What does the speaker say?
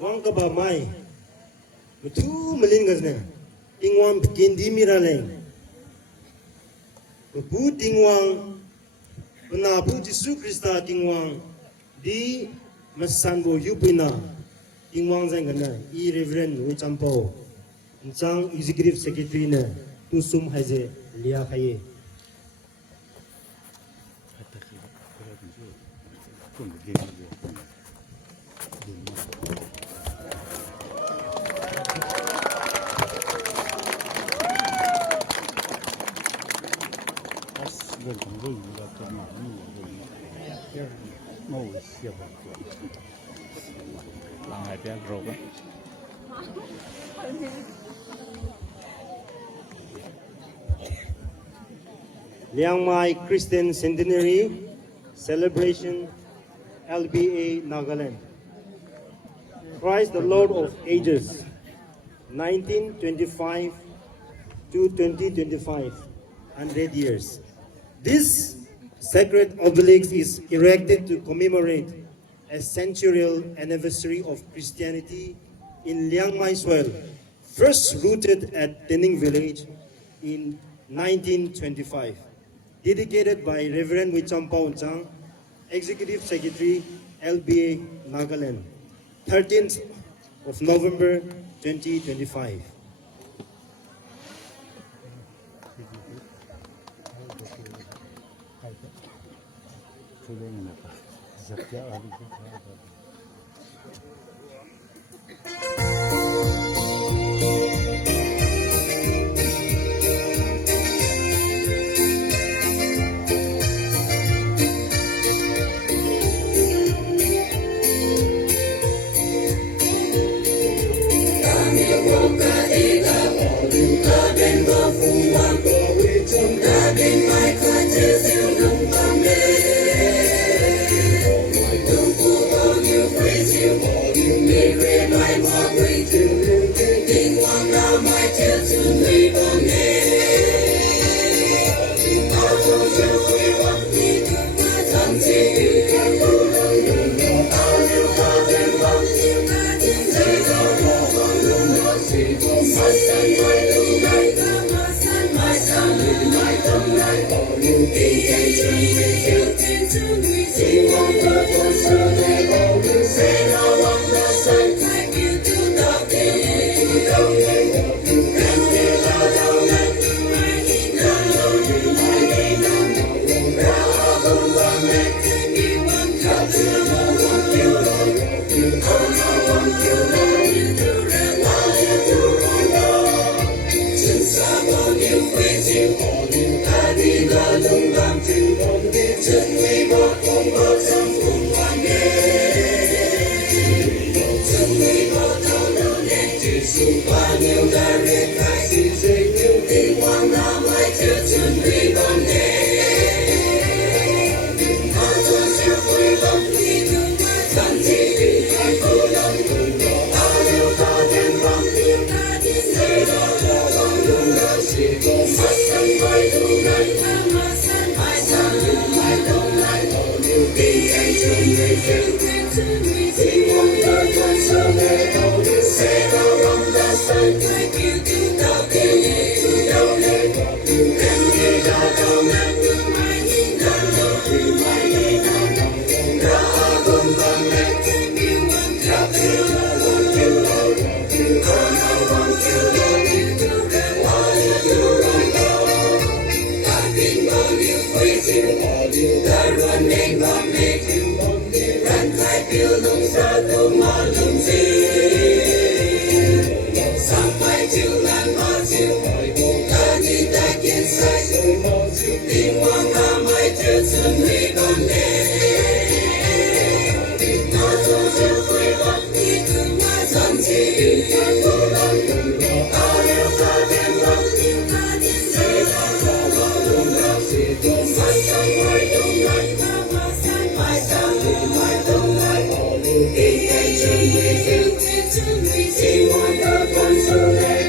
wang ka ba mai mutu melin gazne tingwang bikin di miraleng bu tingwang penabu Yesus Krista tingwang di masanbo yupina tingwang zangana i Reverend Wichampo Chang Executive Secretary ne tusum haje liya khaye Liang Mai Christian Centenary Celebration LBA Nagaland. Christ the Lord of Ages 1925 to 2025 100 years. This sacred obelisk is erected to commemorate a centurial anniversary of Christianity in Liang Mai soil, first rooted at Tening village in 1925. Dedicated by Reverend Wichampao Chang, Executive Secretary, LBA Nagaland, 13th of November 2025. Hãy subscribe cho kênh Ghiền Mì Gõ để không bỏ lỡ